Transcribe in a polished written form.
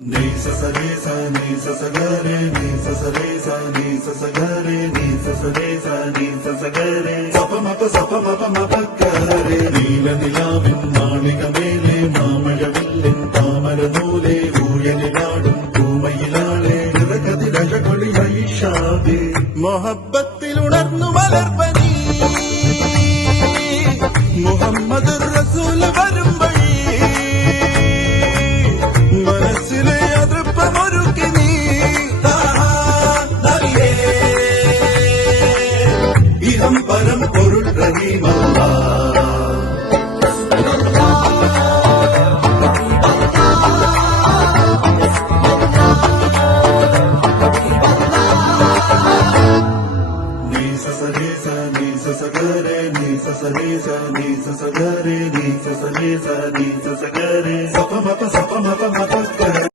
Ni sa sa re sa ni sa sa ga re ni sa sa re sa ni sa sa ga re ni sa sa re sa ni sa sa ga re sa pa ma pa ga re നീല നിലാവിൻ മാളികമേലെ മാമഴവില്ലിൻ താമരനൂലെ ഊയലിലാടും പൂമയിലാളെ നിറകതിരഴകൊളി ഐഷാദേ മൊഹബത്തിൽ ഉണർന്നു മലർപ്പനി മുഹമ്മദ് റസൂൽ വരും വഴി മനസ്സിലെ അതൃപ്പമൊരുക്കി നീ ഇഹം പരം പൊരുൾ റഹീമല്ല ni sa sa re sa ni sa sa ga re ni sa sa re sa